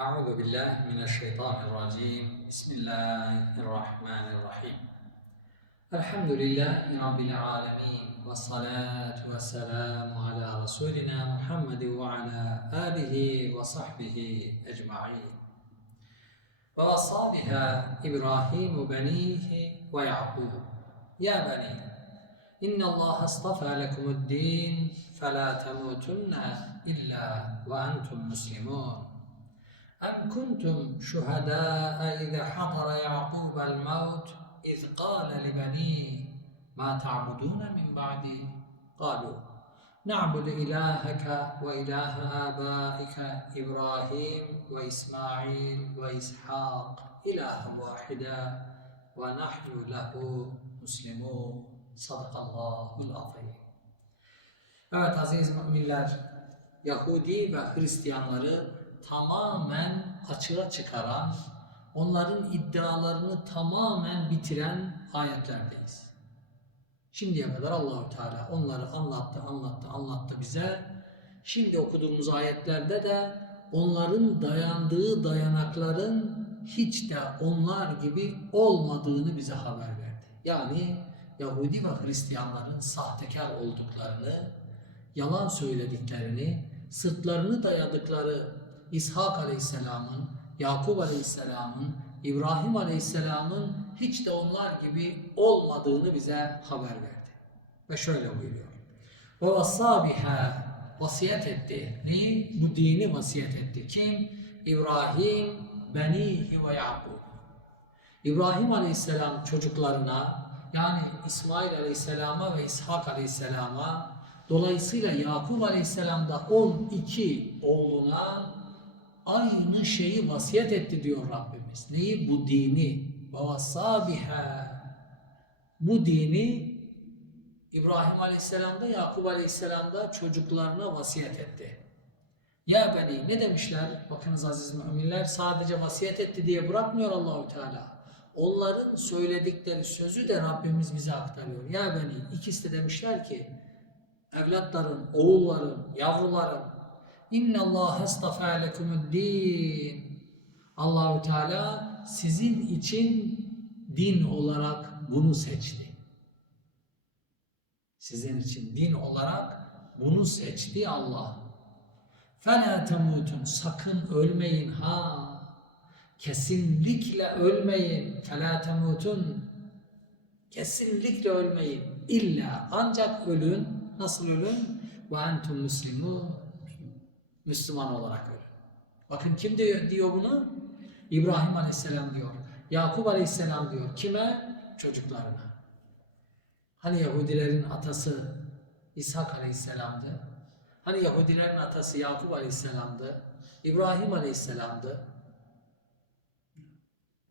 أعوذ بالله من الشيطان الرجيم. بسم الله الرحمن الرحيم. الحمد لله رب العالمين والصلاة والسلام على رسولنا محمد وعلى آله وصحبه أجمعين. ووصى بها إبراهيم بنيه ويعقوب. يا بني إن الله اصطفى لكم الدين فلا تموتن إلا وأنتم مسلمون. أم كنتم شهداء إذا حضر يعقوب الموت إذ قال لبنيه ما تعبدون من بعدي؟ قالوا نعبد إلهك وإله آبائك إبراهيم وإسماعيل وإسحاق إلها واحدا ونحن له مسلمون. صدق الله العظيم. Evet aziz müminler, Yahudi ve Hristiyanları tamamen açığa çıkaran, onların iddialarını tamamen bitiren ayetlerdeyiz. Şimdiye kadar Allahü Teala onları anlattı, anlattı, anlattı bize. Şimdi okuduğumuz ayetlerde de onların dayandığı dayanakların hiç de onlar gibi olmadığını bize haber verdi. Yani Yahudi ve Hristiyanların sahtekar olduklarını, yalan söylediklerini, sırtlarını dayadıkları İshak Aleyhisselam'ın, Yakup Aleyhisselam'ın, İbrahim Aleyhisselam'ın hiç de onlar gibi olmadığını bize haber verdi. Ve şöyle buyuruyor. Ve vasabiha vasiyet etti. Neyi? Bu dini vasiyet etti. Kim? İbrahim, Benihi ve Yakub. İbrahim Aleyhisselam çocuklarına yani İsmail Aleyhisselam'a ve İshak Aleyhisselam'a dolayısıyla Yakup Aleyhisselam da 12 oğluna aynı şeyi vasiyet etti diyor Rabbimiz. Neyi? Bu dini. وَوَصَّابِهَا Bu dini İbrahim Aleyhisselam da Yakup Aleyhisselam da çocuklarına vasiyet etti. Ya beni ne demişler? Bakınız aziz müminler sadece vasiyet etti diye bırakmıyor Allahü Teala. Onların söyledikleri sözü de Rabbimiz bize aktarıyor. Ya beni ikisi de demişler ki evlatların, oğulların, yavruların İnna Allah istafa lekumud-din. Allahu Teala sizin için din olarak bunu seçti. Sizin için din olarak bunu seçti Allah. Fela temutun sakın ölmeyin ha. Kesinlikle ölmeyin. Fela temutun. Kesinlikle ölmeyin. İlla ancak ölün. Nasıl ölün? Ve entum muslimun Müslüman olarak ölün. Bakın kim diyor, diyor bunu? İbrahim Aleyhisselam diyor. Yakup Aleyhisselam diyor. Kime? Çocuklarına. Hani Yahudilerin atası İshak Aleyhisselam'dı. Hani Yahudilerin atası Yakup Aleyhisselam'dı. İbrahim Aleyhisselam'dı.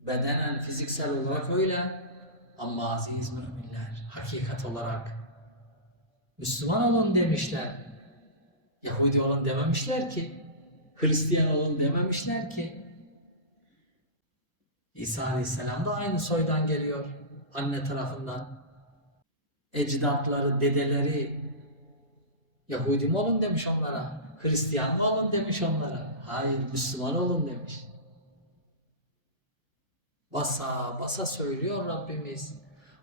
Bedenen, fiziksel olarak öyle. Ama aziz müminler, hakikat olarak Müslüman olun demişler. Yahudi olun dememişler ki. Hristiyan olun dememişler ki. İsa Aleyhisselam da aynı soydan geliyor. Anne tarafından. Ecdatları, dedeleri Yahudi mi olun demiş onlara. Hristiyan mı olun demiş onlara. Hayır, Müslüman olun demiş. Basa basa söylüyor Rabbimiz.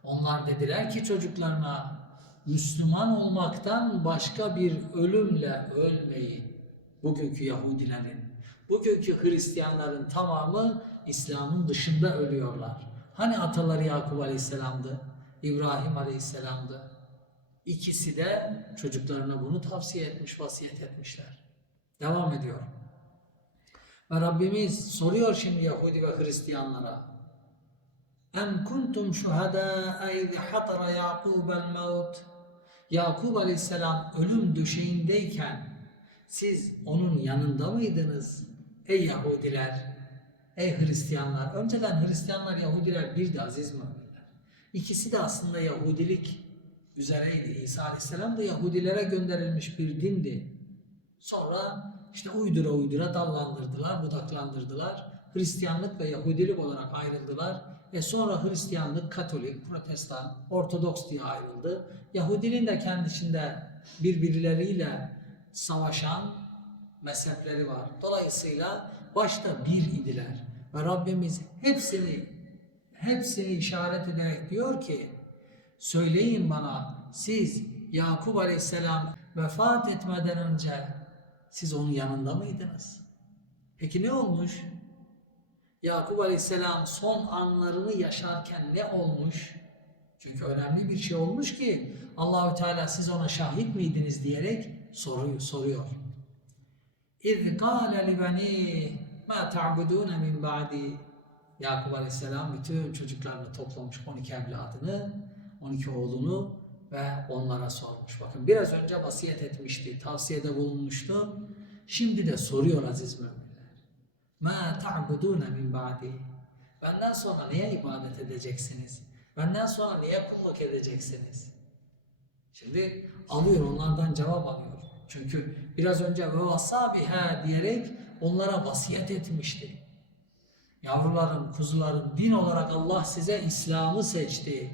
Onlar dediler ki çocuklarına Müslüman olmaktan başka bir ölümle ölmeyin. Bugünkü Yahudilerin, bugünkü Hristiyanların tamamı İslam'ın dışında ölüyorlar. Hani ataları Yakup Aleyhisselam'dı, İbrahim Aleyhisselam'dı. İkisi de çocuklarına bunu tavsiye etmiş, vasiyet etmişler. Devam ediyor. Ve Rabbimiz soruyor şimdi Yahudi ve Hristiyanlara. Em kuntum şuhada iz hatara Yakub el maut. Yakup Aleyhisselam ölüm döşeğindeyken siz onun yanında mıydınız? Ey Yahudiler, ey Hristiyanlar. Önceden Hristiyanlar, Yahudiler bir de aziz müminler. İkisi de aslında Yahudilik üzereydi. İsa Aleyhisselam da Yahudilere gönderilmiş bir dindi. Sonra işte uydura uydura dallandırdılar, budaklandırdılar. Hristiyanlık ve Yahudilik olarak ayrıldılar. E sonra Hristiyanlık, Katolik, Protestan, Ortodoks diye ayrıldı. Yahudinin de kendisinde birbirleriyle savaşan mezhepleri var. Dolayısıyla başta bir idiler. Ve Rabbimiz hepsini hepsini işaret ederek diyor ki söyleyin bana siz Yakup Aleyhisselam vefat etmeden önce siz onun yanında mıydınız? Peki ne olmuş? Yakup Aleyhisselam son anlarını yaşarken ne olmuş? Çünkü önemli bir şey olmuş ki Allahü Teala siz ona şahit miydiniz diyerek soruyor. soruyor. İz kâle li beni ma ta'budûne min ba'di Yakup Aleyhisselam bütün çocuklarını toplamış 12 evladını, 12 oğlunu ve onlara sormuş. Bakın biraz önce vasiyet etmişti, tavsiyede bulunmuştu. Şimdi de soruyor aziz müminler Ma ta'budûne min ba'di Benden sonra neye ibadet edeceksiniz? Benden sonra neye kulluk edeceksiniz? Şimdi alıyor onlardan cevap alıyor. Çünkü biraz önce ve vasabiha diyerek onlara vasiyet etmişti. Yavrularım, kuzularım din olarak Allah size İslam'ı seçti.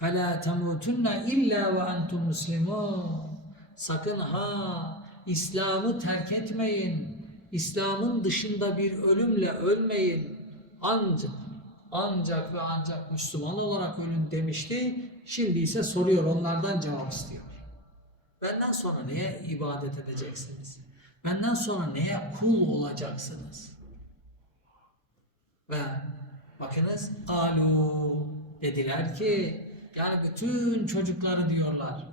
فَلَا تَمُوتُنَّ اِلَّا وَاَنْتُمْ مُسْلِمُونَ Sakın ha İslam'ı terk etmeyin. İslam'ın dışında bir ölümle ölmeyin. Ancak ancak ve ancak Müslüman olarak ölün demişti. Şimdi ise soruyor onlardan cevap istiyor. Benden sonra neye ibadet edeceksiniz? Benden sonra neye kul olacaksınız? Ve bakınız alu dediler ki yani bütün çocukları diyorlar.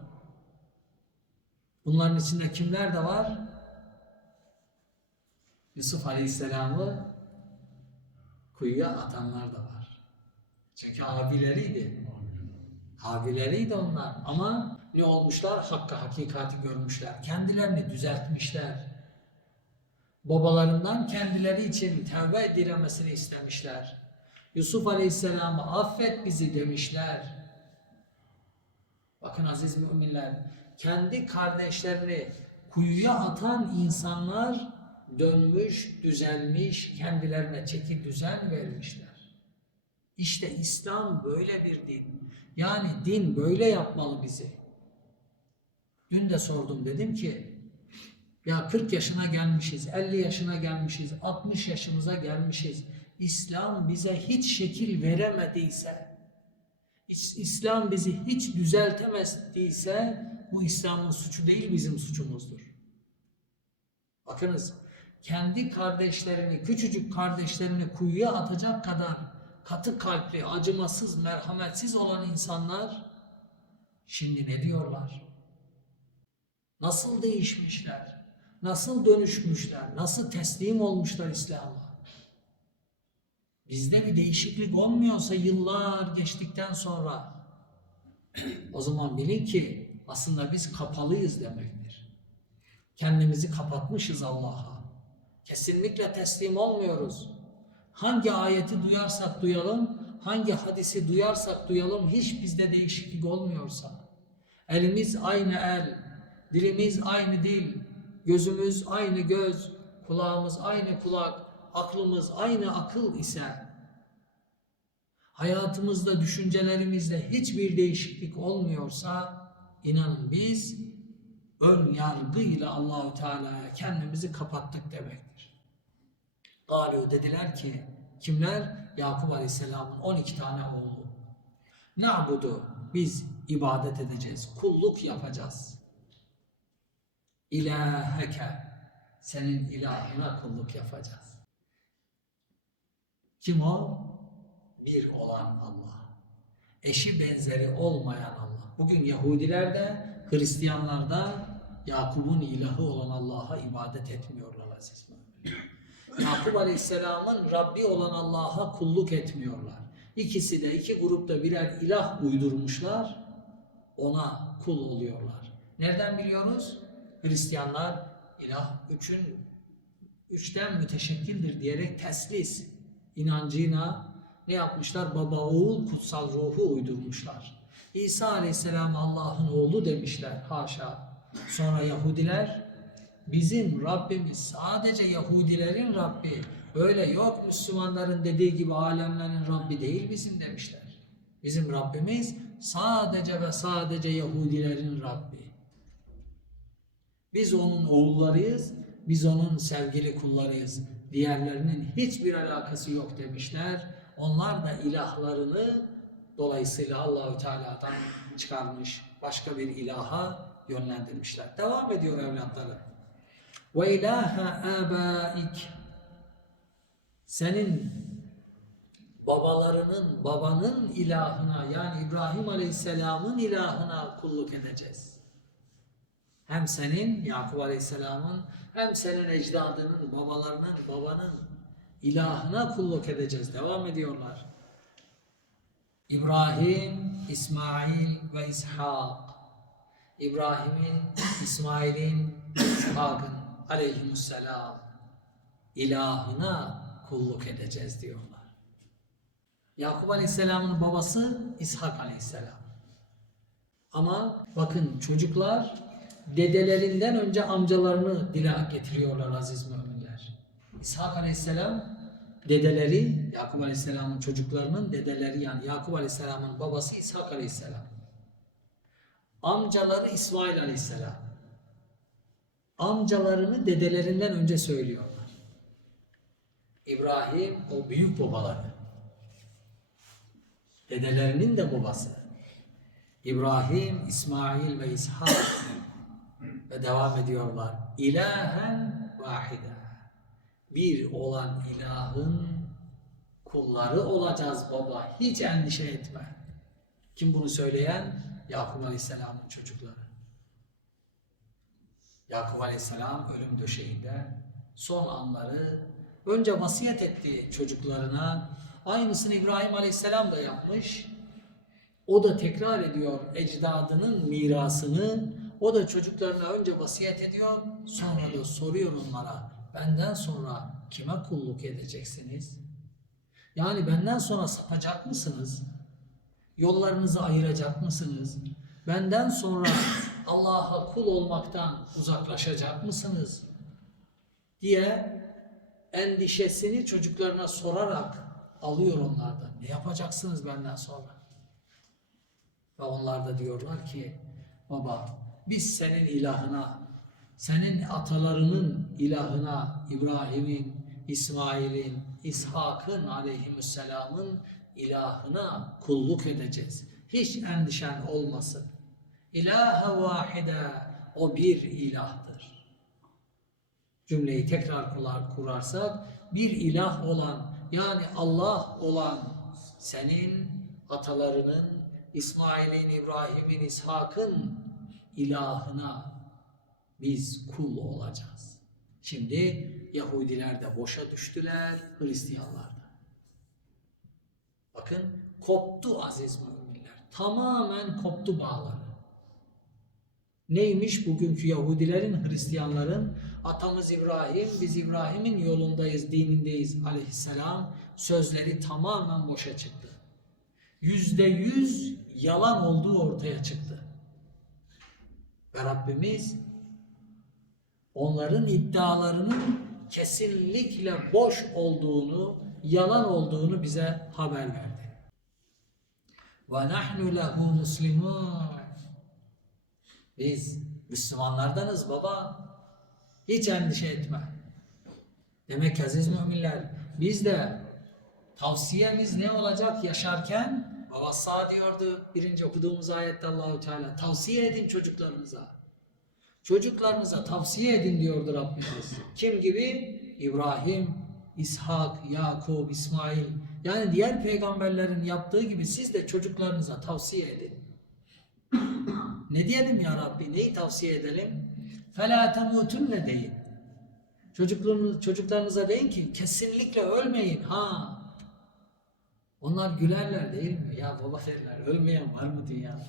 Bunların içinde kimler de var? Yusuf Aleyhisselam'ı kuyuya atanlar da var. Çünkü abileriydi. Abileriydi onlar ama ne olmuşlar? Hakkı hakikati görmüşler. Kendilerini düzeltmişler. Babalarından kendileri için tevbe dilemesini istemişler. Yusuf Aleyhisselam'ı affet bizi demişler. Bakın aziz müminler, kendi kardeşlerini kuyuya atan insanlar dönmüş, düzelmiş, kendilerine çeki düzen vermişler. İşte İslam böyle bir din. Yani din böyle yapmalı bizi. Dün de sordum dedim ki ya 40 yaşına gelmişiz, 50 yaşına gelmişiz, 60 yaşımıza gelmişiz. İslam bize hiç şekil veremediyse, İs- İslam bizi hiç düzeltemediyse bu İslam'ın suçu değil bizim suçumuzdur. Bakınız kendi kardeşlerini, küçücük kardeşlerini kuyuya atacak kadar katı kalpli, acımasız, merhametsiz olan insanlar şimdi ne diyorlar? Nasıl değişmişler? Nasıl dönüşmüşler? Nasıl teslim olmuşlar İslam'a? Bizde bir değişiklik olmuyorsa yıllar geçtikten sonra o zaman bilin ki aslında biz kapalıyız demektir. Kendimizi kapatmışız Allah'a. Kesinlikle teslim olmuyoruz. Hangi ayeti duyarsak duyalım, hangi hadisi duyarsak duyalım hiç bizde değişiklik olmuyorsa, elimiz aynı el, dilimiz aynı dil, gözümüz aynı göz, kulağımız aynı kulak, aklımız aynı akıl ise, hayatımızda, düşüncelerimizde hiçbir değişiklik olmuyorsa, inanın biz ön yargıyla Allahü Teala'ya kendimizi kapattık demektir. Galu dediler ki kimler? Yakup Aleyhisselam'ın 12 tane oğlu. Na'budu biz ibadet edeceğiz, kulluk yapacağız. İlaheke senin ilahına kulluk yapacağız. Kim o? Bir olan Allah. Eşi benzeri olmayan Allah. Bugün Yahudilerde, Hristiyanlarda Yakup'un ilahı olan Allah'a ibadet etmiyorlar aziz müminler. Yakup Aleyhisselam'ın Rabbi olan Allah'a kulluk etmiyorlar. İkisi de iki grupta birer ilah uydurmuşlar. Ona kul oluyorlar. Nereden biliyoruz? Hristiyanlar ilah üçün üçten müteşekkildir diyerek teslis inancına ne yapmışlar? Baba, oğul, kutsal ruhu uydurmuşlar. İsa Aleyhisselam Allah'ın oğlu demişler. Haşa. Sonra Yahudiler bizim Rabbimiz sadece Yahudilerin Rabbi. Öyle yok Müslümanların dediği gibi alemlerin Rabbi değil bizim demişler. Bizim Rabbimiz sadece ve sadece Yahudilerin Rabbi. Biz onun oğullarıyız, biz onun sevgili kullarıyız. Diğerlerinin hiçbir alakası yok demişler. Onlar da ilahlarını dolayısıyla Allahü Teala'dan çıkarmış başka bir ilaha yönlendirmişler. Devam ediyor evlatları. Ve ilaha abaik senin babalarının babanın ilahına yani İbrahim Aleyhisselam'ın ilahına kulluk edeceğiz. Hem senin Yakup Aleyhisselam'ın hem senin ecdadının, babalarının, babanın ilahına kulluk edeceğiz. Devam ediyorlar. İbrahim, İsmail ve İshak. İbrahim'in, İsmail'in, İshak'ın aleyhisselam ilahına kulluk edeceğiz diyorlar. Yakup Aleyhisselam'ın babası İshak Aleyhisselam. Ama bakın çocuklar dedelerinden önce amcalarını dile getiriyorlar aziz müminler. İshak Aleyhisselam dedeleri Yakup Aleyhisselam'ın çocuklarının dedeleri yani Yakup Aleyhisselam'ın babası İshak Aleyhisselam. Amcaları İsmail Aleyhisselam. Amcalarını dedelerinden önce söylüyorlar. İbrahim o büyük babaları. Dedelerinin de babası. İbrahim, İsmail ve İshak ve devam ediyorlar. İlahen vahide. Bir olan ilahın kulları olacağız baba. Hiç endişe etme. Kim bunu söyleyen? Yakup Aleyhisselam'ın çocukları. Yakup Aleyhisselam ölüm döşeğinde son anları önce vasiyet etti çocuklarına. Aynısını İbrahim Aleyhisselam da yapmış. O da tekrar ediyor ecdadının mirasını. O da çocuklarına önce vasiyet ediyor. Sonra da soruyor onlara. Benden sonra kime kulluk edeceksiniz? Yani benden sonra sapacak mısınız? Yollarınızı ayıracak mısınız? Benden sonra Allah'a kul olmaktan uzaklaşacak mısınız? diye endişesini çocuklarına sorarak alıyor onlardan. Ne yapacaksınız benden sonra? Ve onlar da diyorlar ki baba biz senin ilahına, senin atalarının ilahına, İbrahim'in, İsmail'in, İshak'ın aleyhisselamın ilahına kulluk edeceğiz. Hiç endişen olmasın. İlahe vahide, o bir ilahtır. Cümleyi tekrar kurar, kurarsak, bir ilah olan, yani Allah olan senin atalarının, İsmail'in, İbrahim'in, İshak'ın ilahına biz kul olacağız. Şimdi Yahudiler de boşa düştüler, Hristiyanlar. Bakın koptu aziz müminler. Tamamen koptu bağları. Neymiş bugünkü Yahudilerin, Hristiyanların atamız İbrahim, biz İbrahim'in yolundayız, dinindeyiz aleyhisselam sözleri tamamen boşa çıktı. Yüzde yüz yalan olduğu ortaya çıktı. Ve Rabbimiz onların iddialarının kesinlikle boş olduğunu, yalan olduğunu bize haber verdi. Ve nahnu lehu muslimun. Biz Müslümanlardanız baba. Hiç endişe etme. Demek ki aziz müminler biz de tavsiyemiz ne olacak yaşarken baba sağ diyordu birinci okuduğumuz ayette Allahu Teala tavsiye edin çocuklarınıza. Çocuklarınıza tavsiye edin diyordu Rabbimiz. Kim gibi? İbrahim, İshak, Yakup, İsmail. Yani diğer peygamberlerin yaptığı gibi siz de çocuklarınıza tavsiye edin. ne diyelim ya Rabbi? Neyi tavsiye edelim? فَلَا تَمُوتُنَّ deyin. Çocuklarınız, çocuklarınıza deyin ki kesinlikle ölmeyin ha. Onlar gülerler değil mi? Ya baba derler ölmeyen var mı dünyada?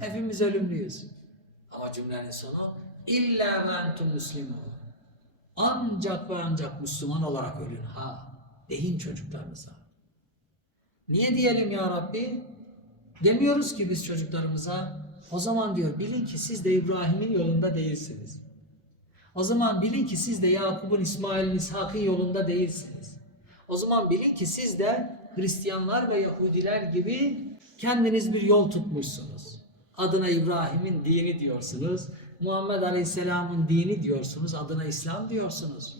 Hepimiz ölümlüyüz. Ama cümlenin sonu illa ve entum muslimun. Ancak ve ancak Müslüman olarak ölün ha. Deyin çocuklarınıza. Niye diyelim ya Rabbi? Demiyoruz ki biz çocuklarımıza. O zaman diyor bilin ki siz de İbrahim'in yolunda değilsiniz. O zaman bilin ki siz de Yakup'un, İsmail'in, İshak'ın yolunda değilsiniz. O zaman bilin ki siz de Hristiyanlar ve Yahudiler gibi kendiniz bir yol tutmuşsunuz. Adına İbrahim'in dini diyorsunuz. Muhammed Aleyhisselam'ın dini diyorsunuz. Adına İslam diyorsunuz.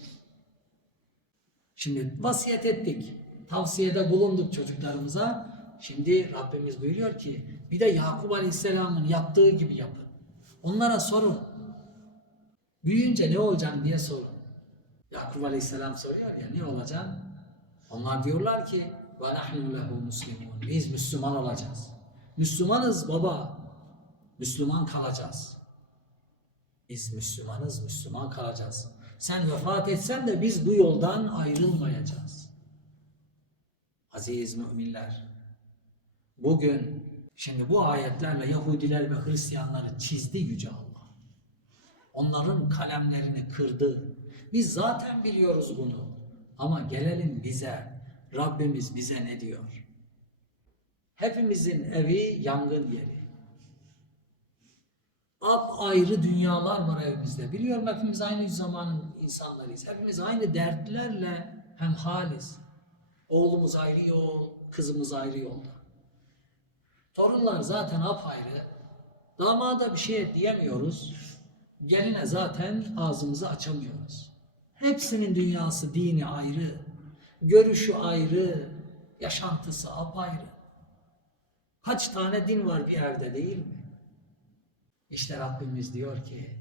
Şimdi vasiyet ettik. Tavsiyede bulunduk çocuklarımıza. Şimdi Rabbimiz buyuruyor ki bir de Yakup Aleyhisselam'ın yaptığı gibi yapın. Onlara sorun. Büyüyünce ne olacaksın diye sorun. Yakup Aleyhisselam soruyor ya ne olacaksın? Onlar diyorlar ki ve nahnu lehu. Biz Müslüman olacağız. Müslümanız baba. Müslüman kalacağız. Biz Müslümanız, Müslüman kalacağız. Sen vefat etsen de biz bu yoldan ayrılmayacağız. Aziz müminler, bugün şimdi bu ayetlerle Yahudiler ve Hristiyanları çizdi Yüce Allah. Onların kalemlerini kırdı. Biz zaten biliyoruz bunu. Ama gelelim bize. Rabbimiz bize ne diyor? Hepimizin evi yangın yeri. Ayrı dünyalar var evimizde. Biliyorum hepimiz aynı zamanın insanlarıyız. Hepimiz aynı dertlerle hemhaliz. Oğlumuz ayrı yol, kızımız ayrı yolda. Torunlar zaten apayrı. Damada bir şey diyemiyoruz. Geline zaten ağzımızı açamıyoruz. Hepsinin dünyası, dini ayrı. Görüşü ayrı. Yaşantısı apayrı. Kaç tane din var bir evde değil mi? İşte Rabbimiz diyor ki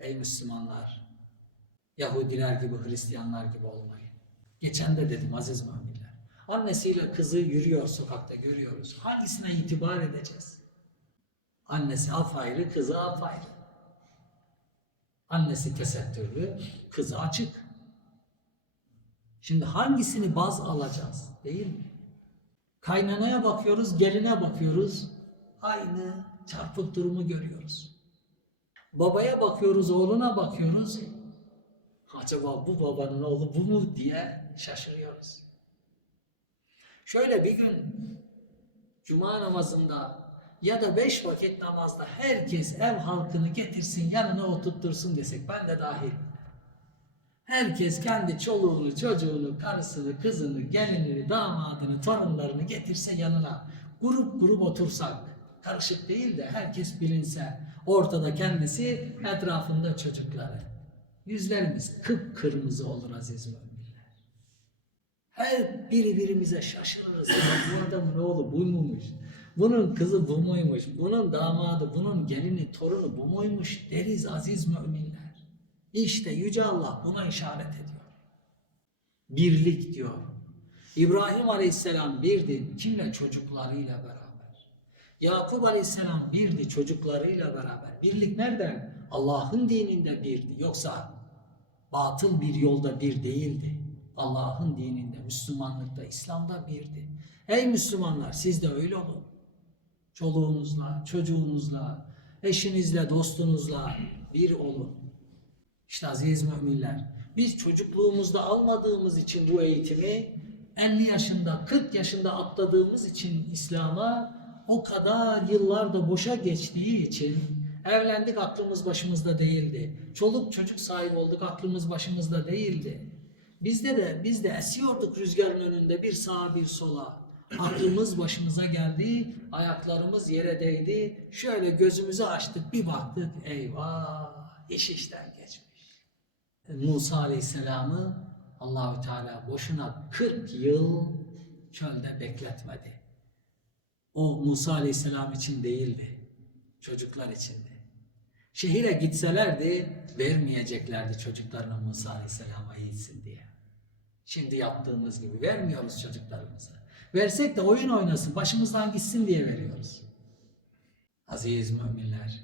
Ey Müslümanlar Yahudiler gibi Hristiyanlar gibi olmayın. Geçen de dedim aziz müminler. Annesiyle kızı yürüyor sokakta görüyoruz. Hangisine itibar edeceğiz? Annesi apayrı, kızı apayrı. Annesi tesettürlü, kızı açık. Şimdi hangisini baz alacağız değil mi? Kaynanaya bakıyoruz, geline bakıyoruz. Aynı çarpık durumu görüyoruz. Babaya bakıyoruz, oğluna bakıyoruz. Acaba bu babanın oğlu bu mu diye şaşırıyoruz. Şöyle bir gün cuma namazında ya da beş vakit namazda herkes ev halkını getirsin yanına oturtursun desek ben de dahil. Herkes kendi çoluğunu, çocuğunu, karısını, kızını, gelinini, damadını, torunlarını getirse yanına. Grup grup otursak. Karışık değil de herkes bilinse. Ortada kendisi, etrafında çocukları. Yüzlerimiz kıpkırmızı olur aziz müminler. Her biri birimize şaşırırız. Bu adamın oğlu bu muymuş? Bunun kızı bu muymuş? Bunun damadı, bunun gelini, torunu bu muymuş? Deriz aziz müminler. İşte Yüce Allah buna işaret ediyor. Birlik diyor. İbrahim Aleyhisselam birdi. Kimle? Çocuklarıyla beraber. Yakup Aleyhisselam birdi çocuklarıyla beraber. Birlik nerede? Allah'ın dininde birdi. Yoksa batıl bir yolda bir değildi. Allah'ın dininde, Müslümanlıkta, İslam'da birdi. Ey Müslümanlar siz de öyle olun. Çoluğunuzla, çocuğunuzla, eşinizle, dostunuzla bir olun. İşte aziz müminler, biz çocukluğumuzda almadığımız için bu eğitimi 50 yaşında, 40 yaşında atladığımız için İslam'a o kadar yıllarda boşa geçtiği için evlendik aklımız başımızda değildi. Çoluk çocuk sahibi olduk aklımız başımızda değildi. Bizde de biz de esiyorduk rüzgarın önünde bir sağa bir sola. Aklımız başımıza geldi, ayaklarımız yere değdi. Şöyle gözümüzü açtık, bir baktık, eyvah, iş işten geçmiş. Musa Aleyhisselam'ı Allahü Teala boşuna 40 yıl çölde bekletmedi. O Musa Aleyhisselam için değildi. Çocuklar içindi. Şehire gitselerdi vermeyeceklerdi çocuklarına Musa Aleyhisselam'a eğitsin diye. Şimdi yaptığımız gibi vermiyoruz çocuklarımıza. Versek de oyun oynasın, başımızdan gitsin diye veriyoruz. Aziz müminler,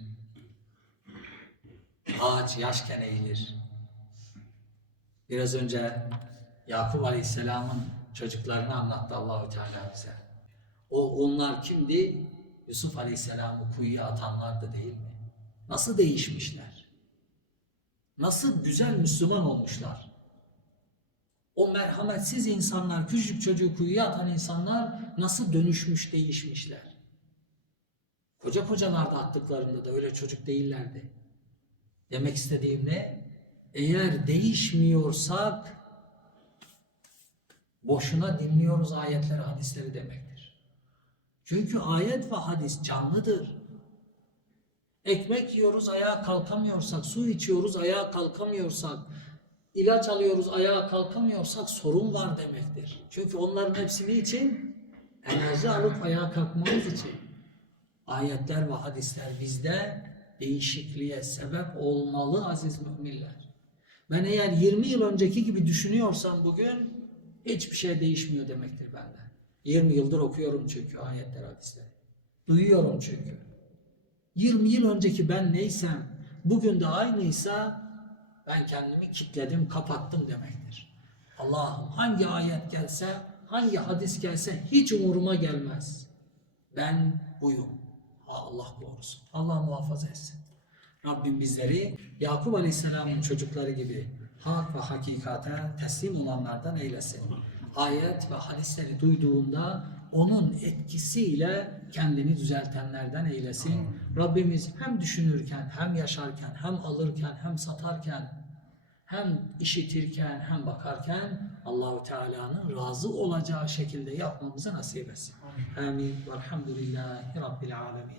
ağaç yaşken eğilir. Biraz önce Yakup Aleyhisselam'ın çocuklarını anlattı Allahu Teala bize. O onlar kimdi? Yusuf Aleyhisselam'ı kuyuya atanlardı değil mi? Nasıl değişmişler? Nasıl güzel Müslüman olmuşlar? O merhametsiz insanlar, küçük çocuğu kuyuya atan insanlar nasıl dönüşmüş, değişmişler? Koca kocalar da attıklarında da öyle çocuk değillerdi. Demek istediğim ne? Eğer değişmiyorsak boşuna dinliyoruz ayetleri, hadisleri demektir. Çünkü ayet ve hadis canlıdır. Ekmek yiyoruz ayağa kalkamıyorsak, su içiyoruz ayağa kalkamıyorsak, ilaç alıyoruz ayağa kalkamıyorsak sorun var demektir. Çünkü onların hepsini için enerji alıp ayağa kalkmamız için. Ayetler ve hadisler bizde değişikliğe sebep olmalı aziz müminler. Ben eğer 20 yıl önceki gibi düşünüyorsam bugün hiçbir şey değişmiyor demektir bende. 20 yıldır okuyorum çünkü ayetler hadisleri. Duyuyorum çünkü. 20 yıl önceki ben neysem bugün de aynıysa ben kendimi kitledim, kapattım demektir. Allah'ım hangi ayet gelse, hangi hadis gelse hiç umuruma gelmez. Ben buyum. Allah korusun. Allah muhafaza etsin. Rabbim bizleri Yakup Aleyhisselam'ın çocukları gibi hak ve hakikate teslim olanlardan eylesin. Ayet ve hadisleri duyduğunda onun etkisiyle kendini düzeltenlerden eylesin. Rabbimiz hem düşünürken, hem yaşarken, hem alırken, hem satarken, hem işitirken, hem bakarken Allahu Teala'nın razı olacağı şekilde yapmamızı nasip etsin. Amin. Velhamdülillahi Rabbil alemin.